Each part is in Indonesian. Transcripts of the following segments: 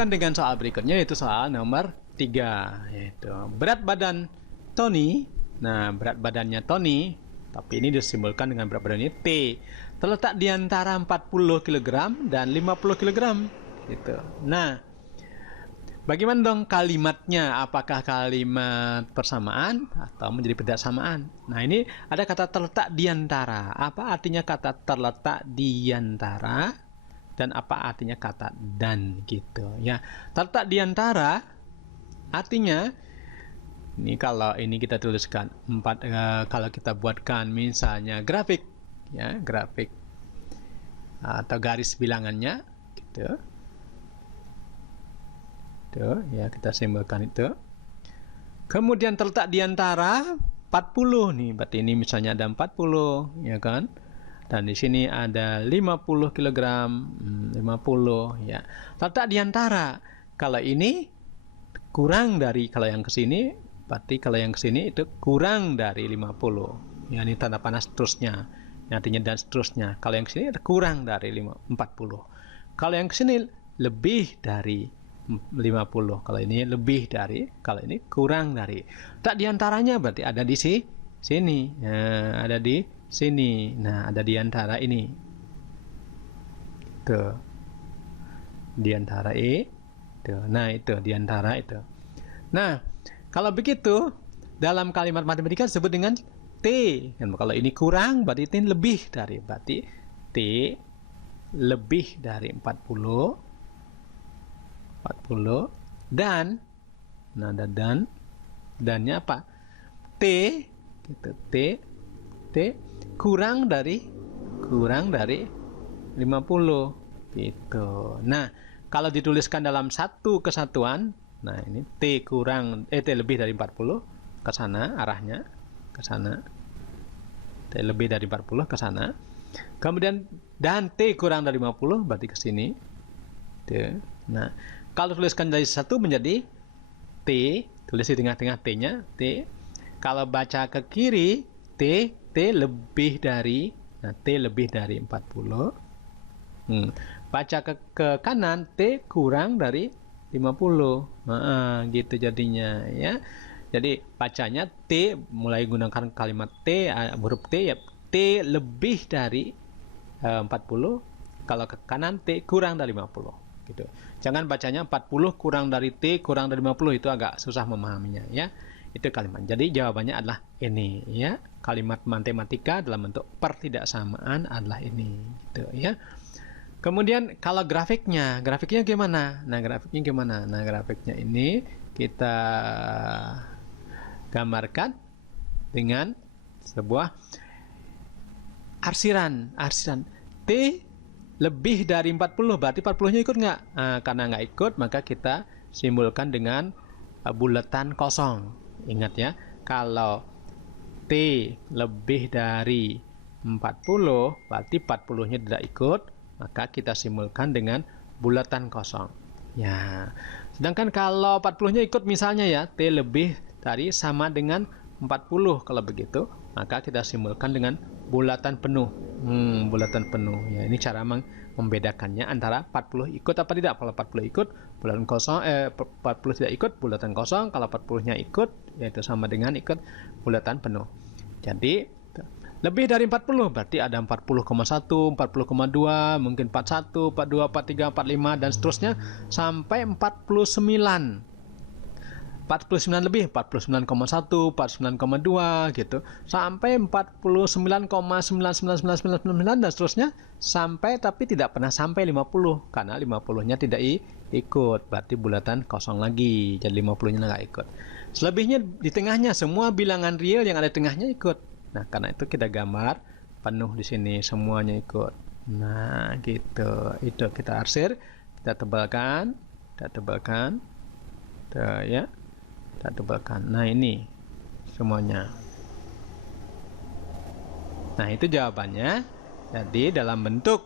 Lanjutkan dengan soal berikutnya, yaitu soal nomor 3, yaitu berat badan Tony. Nah, berat badannya Tony, tapi ini disimbolkan dengan berat badannya T, terletak di antara 40 kg dan 50 kg. Gitu. Nah, bagaimana dong kalimatnya? Apakah kalimat persamaan atau menjadi beda samaan? Nah, ini ada kata terletak di antara. Apa artinya kata terletak di antara? Dan apa artinya kata dan gitu ya. Terletak di antara artinya ini, kalau ini kita tuliskan kalau kita buatkan misalnya grafik ya, grafik atau garis bilangannya gitu. Tuh, ya kita simbolkan itu. Kemudian terletak di antara 40 nih, berarti ini misalnya ada 40 ya kan. Dan di sini ada 50 kg, 50 ya. Terletak di antara. Kalau ini kurang dari, kalau yang ke sini, berarti kalau yang ke sini itu kurang dari 50. Ya, ini tanda panas seterusnya. Artinya dan seterusnya. Kalau yang ke sini kurang dari 40. Kalau yang ke sini lebih dari 50. Kalau ini lebih dari, kalau ini kurang dari. Tak di antaranya berarti ada di sini. Nah, ada di sini. Nah, ada di antara ini. Tuh. Di antara tuh. Nah, itu di antara itu. Nah, kalau begitu dalam kalimat matematika disebut dengan T. Kalau ini kurang berarti T lebih dari. Berarti T lebih dari 40 dan, nah ada dannya apa? T gitu. T kurang dari 50 gitu. Nah, kalau dituliskan dalam satu kesatuan, nah ini T kurang T lebih dari 40 ke sana, arahnya ke sana. T lebih dari 40 ke sana. Kemudian dan T kurang dari 50 berarti ke sini. Nah, kalau tuliskan dari satu menjadi T, tulis di tengah-tengah T-nya, T. Kalau baca ke kiri, T lebih dari, nah T lebih dari 40. Baca ke kanan, T kurang dari 50. Nah, gitu jadinya ya. Jadi bacanya T, mulai gunakan kalimat T, huruf T ya, T lebih dari 40. Kalau ke kanan, T kurang dari 50. Gitu. Jangan bacanya 40 kurang dari T kurang dari 50, itu agak susah memahaminya ya. Itu kalimat. Jadi jawabannya adalah ini ya. Kalimat matematika dalam bentuk pertidaksamaan adalah ini gitu ya. Kemudian kalau grafiknya gimana? Nah, grafiknya ini kita gambarkan dengan sebuah arsiran. T lebih dari 40, berarti 40-nya ikut nggak? Nah, karena nggak ikut, maka kita simbolkan dengan bulatan kosong. Ingat ya, kalau T lebih dari 40, berarti 40-nya tidak ikut, maka kita simbolkan dengan bulatan kosong. Ya, sedangkan kalau 40-nya ikut misalnya ya, T lebih dari sama dengan 40, kalau begitu, maka kita simbolkan dengan bulatan penuh. Bulatan penuh ya, ini cara membedakannya antara 40 ikut apa tidak. Kalau 40 ikut bulatan kosong, 40 tidak ikut bulatan kosong. Kalau 40-nya ikut, yaitu sama dengan ikut bulatan penuh. Jadi lebih dari 40 berarti ada 40,1, 40,2, mungkin 41, 42, 43, 45 dan seterusnya sampai 49. 49 lebih, 49,1, 49,2 gitu, sampai 49,99999 dan seterusnya sampai, tapi tidak pernah sampai 50 karena 50-nya tidak ikut, berarti bulatan kosong lagi, jadi 50-nya nggak ikut. Selebihnya di tengahnya, semua bilangan real yang ada di tengahnya ikut. Nah, karena itu kita gambar penuh di sini, semuanya ikut. Nah, gitu. Itu kita arsir, kita tebalkan, tuh, ya. Kita tebalkan. Nah, ini semuanya. Nah, itu jawabannya. Jadi dalam bentuk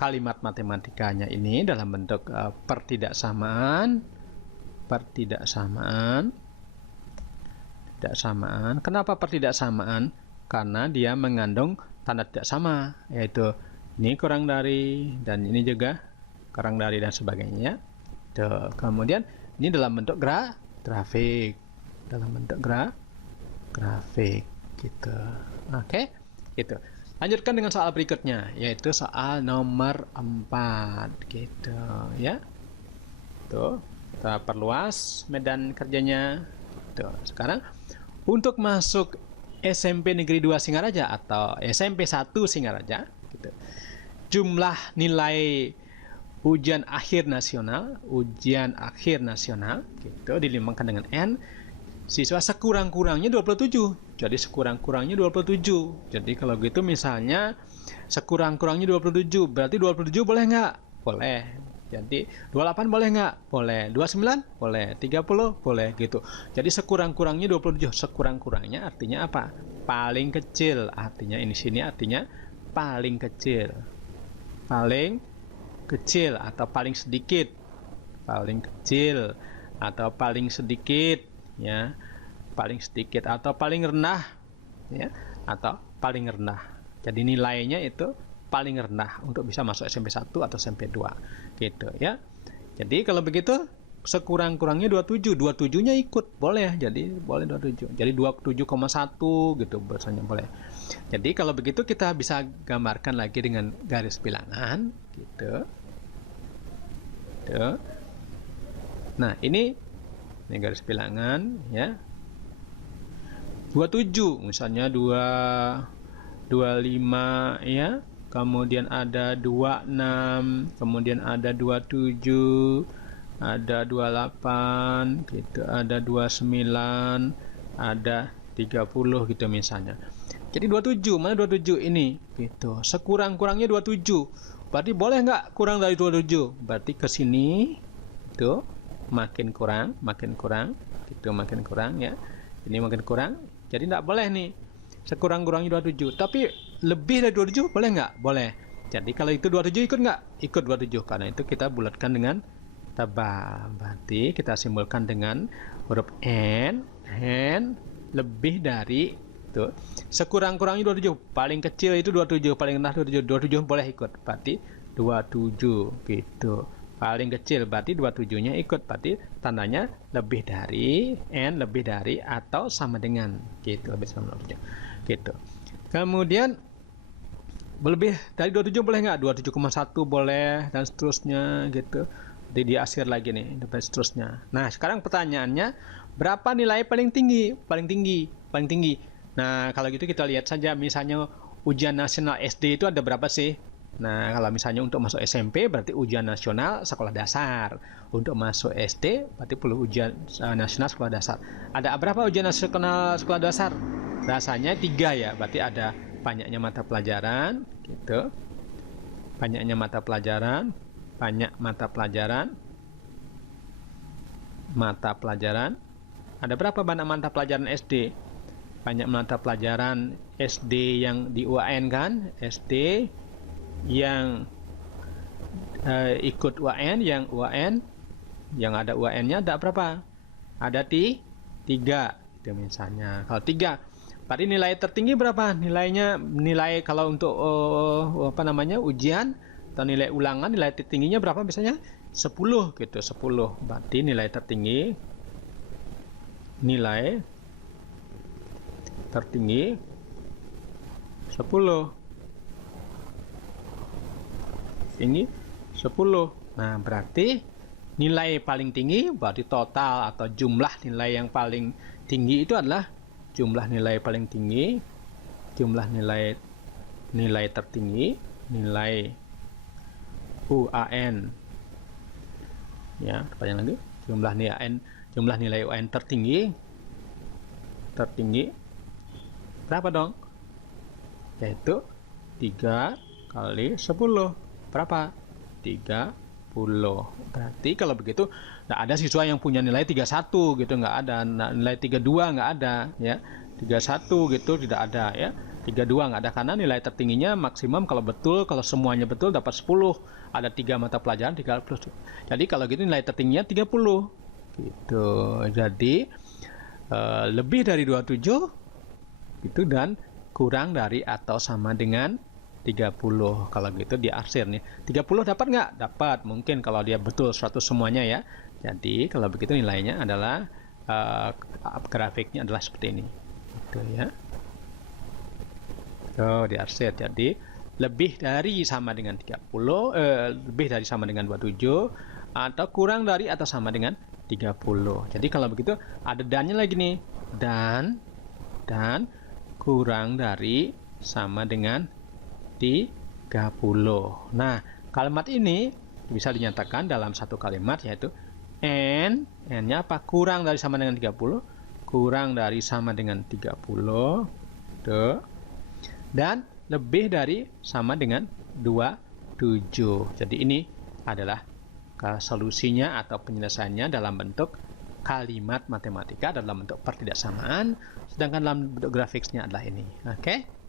kalimat matematikanya ini dalam bentuk pertidaksamaan. Kenapa pertidaksamaan? Karena dia mengandung tanda tidak sama, yaitu ini kurang dari dan ini juga kurang dari dan sebagainya. Tuh, kemudian ini dalam bentuk grafik. Dalam bentuk grafik gitu. Oke, gitu. Lanjutkan dengan soal berikutnya, yaitu soal nomor 4 gitu ya. Tuh, kita perluas medan kerjanya. Tuh, sekarang untuk masuk SMP Negeri 2 Singaraja atau SMP 1 Singaraja gitu. Jumlah nilai ujian akhir nasional gitu dilimpahkan dengan N. Siswa sekurang-kurangnya 27. Jadi sekurang-kurangnya 27. Jadi kalau gitu misalnya sekurang-kurangnya 27, berarti 27 boleh nggak? Boleh. Jadi 28 boleh nggak? Boleh. 29 boleh. 30 boleh gitu. Jadi sekurang-kurangnya 27. Sekurang-kurangnya artinya apa? Paling kecil. Artinya ini sini artinya paling kecil. Paling kecil atau paling sedikit. Paling kecil atau paling sedikit. Ya, paling sedikit atau paling rendah ya, atau paling rendah. Jadi nilainya itu paling rendah untuk bisa masuk SMP 1 atau SMP 2 gitu ya. Jadi kalau begitu sekurang-kurangnya 27, 27-nya ikut boleh. Jadi boleh 27. Jadi 27,1 gitu biasanya boleh. Jadi kalau begitu kita bisa gambarkan lagi dengan garis bilangan gitu. Tuh. Nah, ini garis bilangan ya. 27 misalnya 25 ya. Kemudian ada 26, kemudian ada 27, ada 28 gitu, ada 29, ada 30 gitu misalnya. Jadi 27, mana 27 ini gitu. Sekurang-kurangnya 27. Berarti boleh nggak kurang dari 27? Berarti ke sini itu makin kurang gitu, makin kurang ya. Ini makin kurang, jadi tidak boleh nih sekurang-kurangnya 27. Tapi lebih dari 27 boleh nggak? Boleh. Jadi kalau itu 27 ikut nggak? Ikut 27. Karena itu kita bulatkan dengan tebal. Berarti kita simbolkan dengan huruf N lebih dari itu. Sekurang-kurangnya 27. Paling kecil itu 27, paling rendah 27. 27 boleh ikut. Berarti 27 gitu. Paling kecil berarti 27-nya ikut, berarti tandanya lebih dari N, lebih dari atau sama dengan gitu, lebih sama dengan gitu. Kemudian lebih dari 27 boleh nggak? 27,1 boleh dan seterusnya gitu. Jadi di akhir lagi nih dan seterusnya. Nah, sekarang pertanyaannya berapa nilai paling tinggi? Paling tinggi. Nah, kalau gitu kita lihat saja misalnya ujian nasional SD itu ada berapa sih? Nah, kalau misalnya untuk masuk SMP berarti ujian nasional sekolah dasar. Untuk masuk SD berarti perlu ujian nasional sekolah dasar. Ada berapa ujian nasional sekolah dasar? Rasanya 3 ya. Berarti ada banyaknya mata pelajaran gitu. Banyaknya mata pelajaran, banyak mata pelajaran. Mata pelajaran. Ada berapa banyak mata pelajaran SD? Banyak mata pelajaran SD yang di UAN kan? SD yang ikut UAN, yang ada UAN-nya ada berapa? Ada 3 itu misalnya. Kalau 3 berarti nilai tertinggi berapa? Nilai kalau untuk ujian atau nilai ulangan, nilai tertingginya berapa biasanya? 10 gitu, 10. Berarti nilai tertinggi 10. Tinggi 10. Nah, berarti nilai paling tinggi berarti total atau jumlah nilai yang paling tinggi itu adalah jumlah nilai paling tinggi, jumlah nilai tertinggi, nilai UAN. Ya, pertanyaan lagi. Jumlah nilai UAN tertinggi berapa dong? Yaitu 3 kali 10. Berapa? 30. Berarti kalau begitu nggak ada siswa yang punya nilai 31 gitu, nggak ada. Nilai 32 nggak ada ya. 31 gitu tidak ada ya. 32 nggak ada karena nilai tertingginya maksimum kalau semuanya betul dapat 10. Ada 3 mata pelajaran 30. Jadi kalau gitu nilai tertingginya 30 gitu. Jadi lebih dari 27 itu dan kurang dari atau sama dengan 30. Kalau gitu diarsir nih. 30 dapat nggak? Dapat. Mungkin kalau dia betul 100 semuanya ya. Jadi kalau begitu nilainya adalah grafiknya adalah seperti ini. Gitu ya. Tuh diarsir. Jadi lebih dari sama dengan 30, lebih dari sama dengan 27, atau kurang dari atau sama dengan 30. Jadi kalau begitu ada dannya lagi nih. Dan kurang dari sama dengan 30. Nah, kalimat ini bisa dinyatakan dalam satu kalimat, yaitu n-nya apa? Kurang dari sama dengan 30, kurang dari sama dengan 30, dan lebih dari sama dengan 27. Jadi ini adalah solusinya atau penyelesaiannya dalam bentuk kalimat matematika dalam bentuk pertidaksamaan, sedangkan dalam bentuk grafiknya adalah ini. Oke?